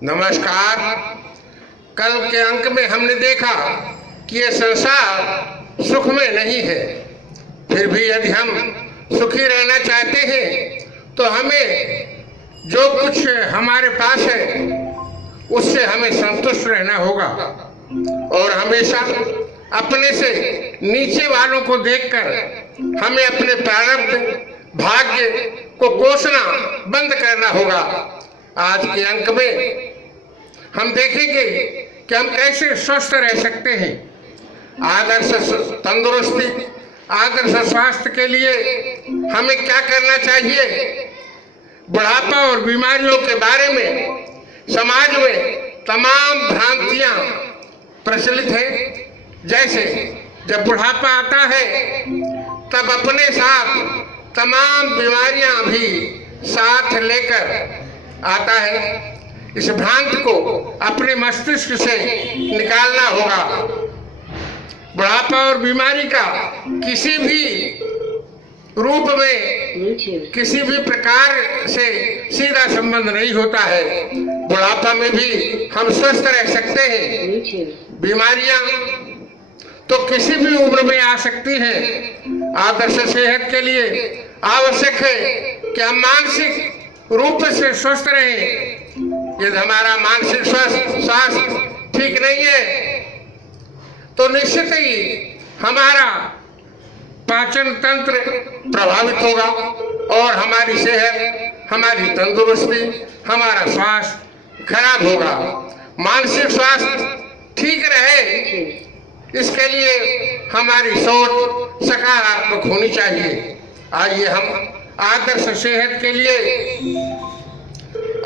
नमस्कार। कल के अंक में हमने देखा कि ये संसार सुख में नहीं है, फिर भी यदि हम सुखी रहना चाहते हैं तो हमें जो कुछ हमारे पास है उससे हमें संतुष्ट रहना होगा और हमेशा अपने से नीचे वालों को देखकर हमें अपने प्रारब्ध भाग्य को कोसना बंद करना होगा। आज के अंक में हम देखेंगे कि हम कैसे स्वस्थ रह सकते हैं। आदर्श तंदुरुस्ती, आदर्श स्वास्थ्य के लिए हमें क्या करना चाहिए। बुढ़ापा और बीमारियों के बारे में समाज में तमाम भ्रांतियां प्रचलित हैं। जैसे जब बुढ़ापा आता है तब अपने साथ तमाम बीमारियां भी साथ लेकर आता है। इस भ्रांति को अपने मस्तिष्क से निकालना होगा। बुढ़ापा और बीमारी का किसी भी रूप में, किसी भी प्रकार से सीधा संबंध नहीं होता है। बुढ़ापा में भी हम स्वस्थ रह सकते हैं। बीमारियां तो किसी भी उम्र में आ सकती हैं। आदर्श सेहत के लिए आवश्यक है कि हम मानसिक रूप से स्वस्थ रहें। यदि हमारा मानसिक स्वास्थ्य ठीक नहीं है तो निश्चित ही हमारा पाचन तंत्र प्रभावित होगा और हमारी सेहत, हमारी तंदुरुस्ती, हमारा स्वास्थ्य खराब होगा। मानसिक स्वास्थ्य ठीक रहे इसके लिए हमारी सोच सकारात्मक होनी चाहिए। आइए हम आदर्श सेहत के लिए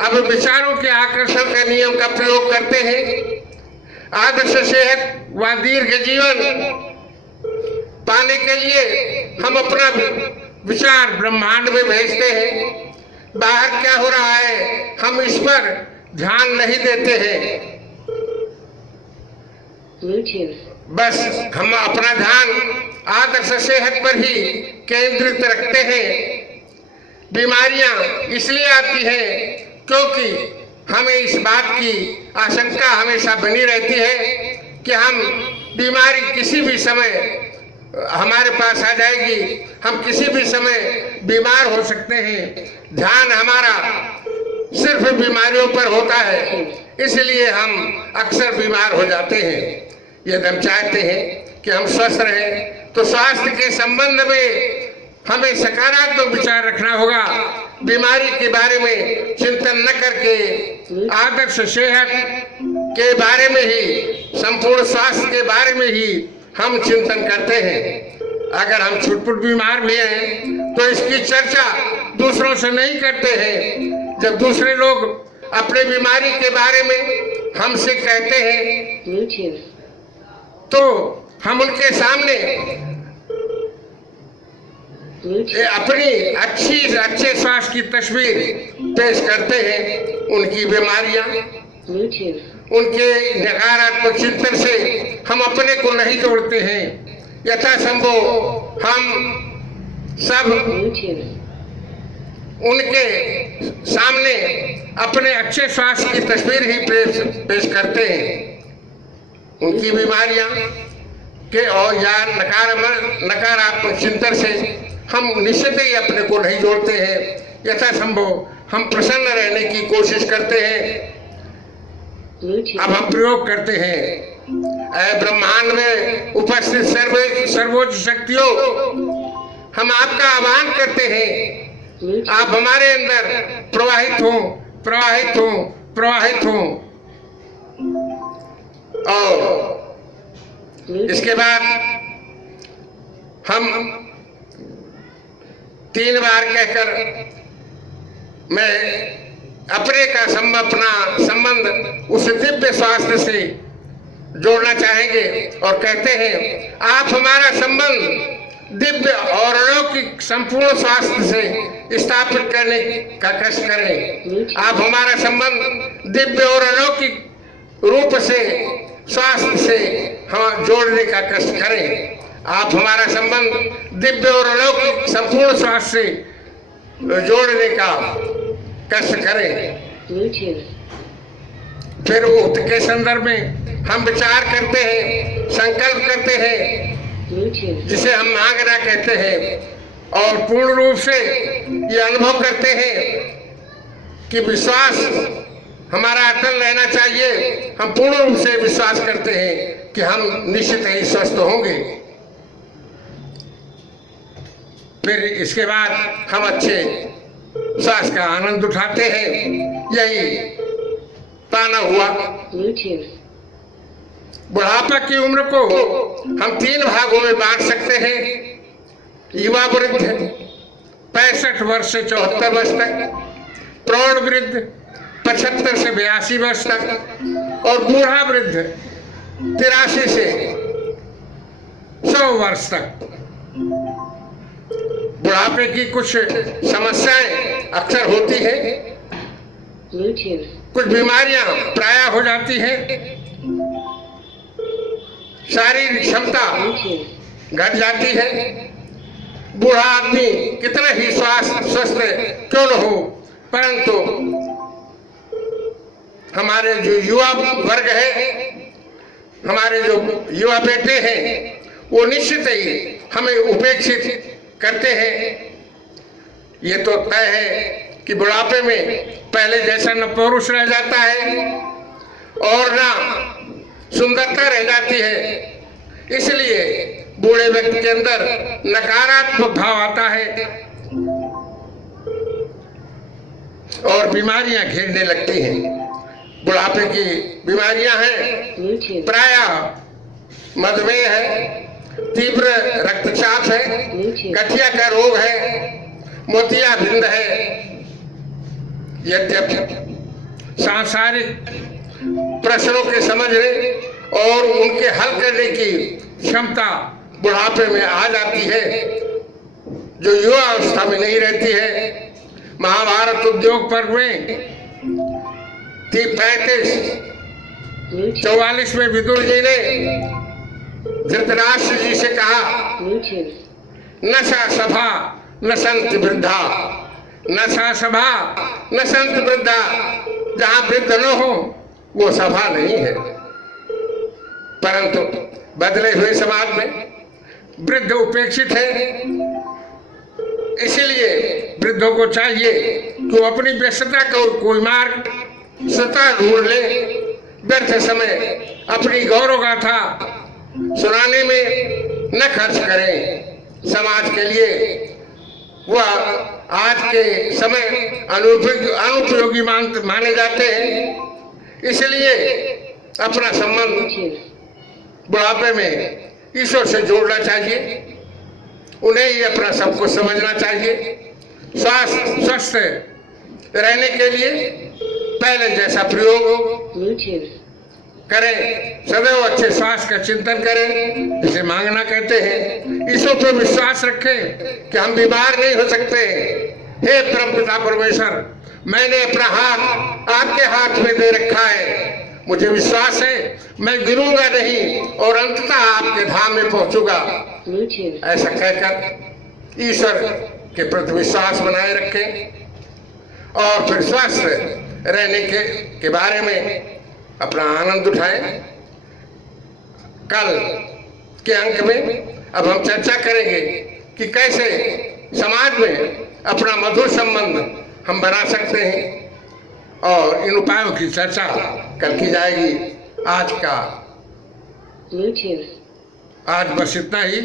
अब विचारों के आकर्षण के नियम का प्रयोग करते हैं। आदर्श सेहत व दीर्घ जीवन पाने के लिए हम अपना विचार ब्रह्मांड में भेजते हैं। बाहर क्या हो रहा है हम इस पर ध्यान नहीं देते हैं। बस हम अपना ध्यान आदर्श सेहत पर ही केंद्रित रखते हैं। बीमारियां इसलिए आती हैं क्योंकि हमें इस बात की आशंका हमेशा बनी रहती है कि हम बीमारी किसी भी समय हमारे पास आ जाएगी, हम किसी भी समय बीमार हो सकते हैं। ध्यान हमारा सिर्फ बीमारियों पर होता है, इसलिए हम अक्सर बीमार हो जाते हैं। यदि हम चाहते हैं कि हम स्वस्थ रहें तो स्वास्थ्य के संबंध में हमें सकारात्मक विचार रखना होगा। बीमारी के बारे में चिंतन न करके आदर्श सेहत के बारे में ही, संपूर्ण स्वास्थ्य के बारे में ही हम चिंतन करते हैं। अगर हम छुटपुट बीमार भी हैं तो इसकी चर्चा दूसरों से नहीं करते हैं। जब दूसरे लोग अपने बीमारी के बारे में हमसे कहते हैं तो हम उनके सामने अपनी अच्छे स्वास्थ्य की तस्वीर पेश करते हैं। उनकी बीमारियां, उनके नकारात्मक चिंतन से हम अपने को नहीं जोड़ते हैं। यथासंभव हम सब उनके सामने अपने अच्छे स्वास्थ्य की तस्वीर ही पेश करते हैं। उनकी बीमारियां के और या नकारात्मक चिंतन से हम निश्चित ही अपने को नहीं जोड़ते हैं। यथासंभव हम प्रसन्न रहने की कोशिश करते हैं। अब हम प्रयोग करते हैं। ऐ ब्रह्मांड में उपस्थित सर्वोच्च शक्तियों, हम आपका आह्वान करते हैं। आप हमारे अंदर प्रवाहित हो, प्रवाहित हो, प्रवाहित हो। और इसके बाद हम 3 बार कहकर मैं अपने का अपना संबंध उस दिव्य स्वास्थ्य से जोड़ना चाहेंगे और कहते हैं आप हमारा संबंध दिव्य और अलौकिक संपूर्ण स्वास्थ्य से स्थापित करने का कष्ट करें। आप हमारा संबंध दिव्य और अलौकिक रूप से स्वास्थ्य से हम जोड़ने का कष्ट करें। आप हमारा संबंध दिव्य और अलौकिक संपूर्ण स्वास्थ्य से जोड़ने का कष्ट करें। फिर उक्त के संदर्भ में हम विचार करते हैं, संकल्प करते हैं, जिसे हम मांगना कहते हैं, और पूर्ण रूप से ये अनुभव करते हैं कि विश्वास हमारा अटल रहना चाहिए। हम पूर्ण रूप से विश्वास करते हैं कि हम निश्चित ही स्वस्थ होंगे। फिर इसके बाद हम अच्छे श्वास का आनंद उठाते हैं। यही पाना हुआ। बुढ़ापा की उम्र को हम 3 भागों में बांट सकते हैं। युवा वृद्ध 65 वर्ष से 74 वर्ष तक, प्रौढ़ वृद्ध 75 से 82 वर्ष तक, और बूढ़ा वृद्ध 83 से 100 वर्ष तक। बुढ़ापे की कुछ समस्याएं अक्सर होती हैं, कुछ बीमारियां प्रायः हो जाती हैं, शारीरिक क्षमता घट जाती है। बूढ़ा आदमी कितना ही स्वस्थ क्यों न हो, परंतु हमारे जो युवा वर्ग है, हमारे जो युवा बेटे हैं, वो निश्चित ही हमें उपेक्षित करते हैं। ये तो तय है कि बुढ़ापे में पहले जैसा न पौरुष रह जाता है और ना सुंदरता रह जाती है। इसलिए बूढ़े व्यक्ति के अंदर नकारात्मक भाव आता है और बीमारियां घेरने लगती हैं। बुढ़ापे की बीमारियां हैं प्रायः मधुमेह है, तीव्र रक्तचाप है, गठिया का रोग है, मोतियाबिंद है। यद्यपि सांसारिक प्रश्नों के समझने और उनके हल करने की क्षमता बुढ़ापे में आ जाती है, जो युवा अवस्था में नहीं रहती है। महाभारत उद्योग पर्व में 45 में विदुर जी ने धृतराष्ट्र जी से कहा, न सा सभा न संत वृद्धा, न सा सभा न संत वृद्धा। जहाँ वृद्ध न हो वो सभा नहीं है। परंतु बदले हुए समाज में वृद्ध उपेक्षित है। इसलिए वृद्धों को चाहिए कि वो अपनी व्यस्तता का कोई मार्ग स्वतः ढूंढ ले। व्यर्थ समय अपनी गौरव गाथा सुनाने में न खर्च करें। समाज के लिए वह आज के समय अनुपयोगी माने जाते हैं। इसलिए अपना संबंध बुढ़ापे में ईश्वर से जोड़ना चाहिए। उन्हें ही अपना सब कुछ समझना चाहिए। स्वस्थ रहने के लिए पहले जैसा प्रयोग करें, सदैव अच्छे स्वास्थ्य का चिंतन करें, जिसे मांगना कहते हैं। ईश्वर पर विश्वास रखें कि हम बीमार नहीं हो सकते। हे परमपिता परमेश्वर, मैंने अपना हाथ आपके हाथ में दे रखा है। मुझे विश्वास है मैं गिरूंगा नहीं और अंततः आपके धाम में पहुंचूंगा। ऐसा कहकर ईश्वर के प्रति विश्वास बनाए रखें और फिर स्वस्थ रहने के बारे में अपना आनंद उठाएं। कल के अंक में अब हम चर्चा करेंगे कि कैसे समाज में अपना मधुर संबंध हम बना सकते हैं, और इन उपायों की चर्चा कल की जाएगी। आज बस इतना ही।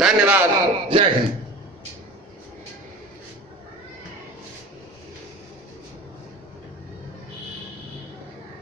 धन्यवाद। जय हिंद।